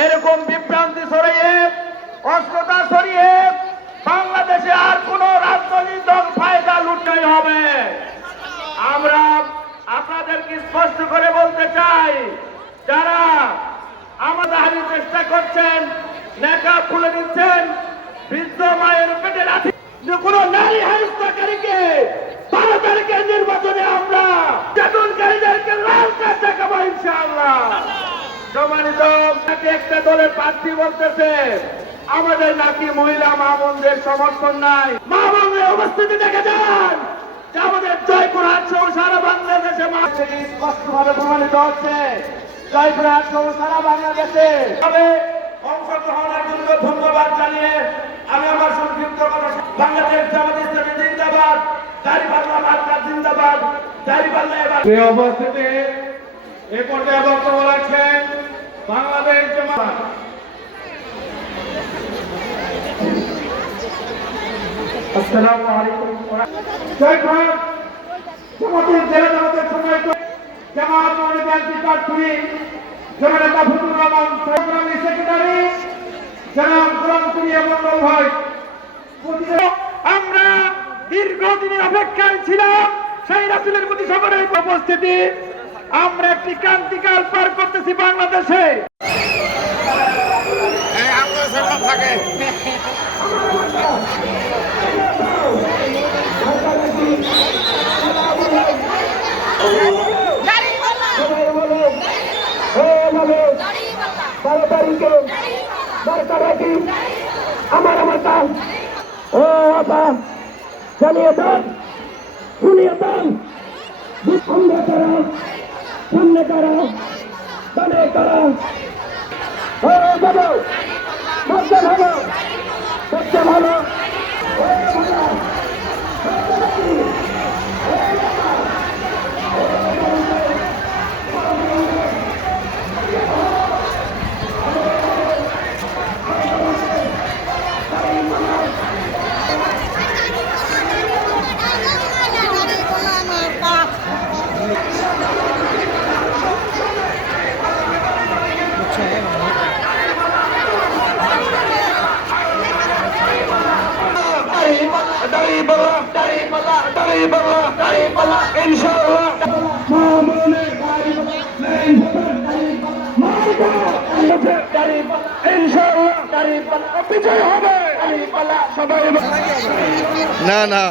এরকম বিভ্রান্তি ছড়িয়ে অস্ত্রতা ছড়িয়ে বাংলাদেশে আর কোন রাজনৈতিক দল ফায়দা লুটনাই হবে। আমরা আপনাদেরকে স্পষ্ট করে বলতে চাই, যারা আমাদের হারিয়ে চেষ্টা করছেন, নেকা খুলে দিচ্ছেন, বৃদ্ধ মায়ের পেটে লাথি, কোন নারী হেনস্থাকারীকে 12 তারিখের নির্বাচনে আমরা বেতনকারীদেরকে লাল কার্ড দেখাবো ইনশাআল্লাহ। সম্মানিত, একটা দলের প্রার্থী বলতেছে আমাদের নাকি মহিলা মা বোনদের সমর্থন নাই। মা বোনের উপস্থিতি দেখে যান যে আমাদের জয়পুরহাট সহ সারা বাংলাদেশে স্পষ্টভাবে প্রমাণিত হচ্ছে। জয়পুরহাট সহ সারা বাংলাদেশে তবে অংশগ্রহণের জন্য ধন্যবাদ জানিয়ে আমি আমার সংক্ষিপ্ত কথা, বাংলাদেশ জামাত ইসলামী জিন্দাবাদ, দাঁড়িপাল্লা মার্কা জিন্দাবাদ, দাঁড়িপাল্লা। এবার উপস্থিতি এ পর্যায়ে বক্তব্য রাখছেন বাংলাদেশ জামাত। আসসালামু আলাইকুম। জয়পুরহাট জামাতের জেলা জামাতের সময় জামাত মনোনীত প্রার্থী জনাব মাহফুজুর রহমান সংগ্রামী সেক্রেটারি জনাব গোলাম কুরিয়া মন্ডল ভাই, আমরা দীর্ঘদিনের অপেক্ষায় ছিলাম সেই রাসূলের প্রতি সকলের উপস্থিতি। আমরা একটি ক্রান্তিকাল পার করতেছি বাংলাদেশে। আমার মাতা ও আপা জানিয়ে দেন, শুনিয়ে দেন, সামনে করা, সামনে করা, ডানে করা। ও বাবা সবচেয়ে ভালো, সবচেয়ে ভালো। না না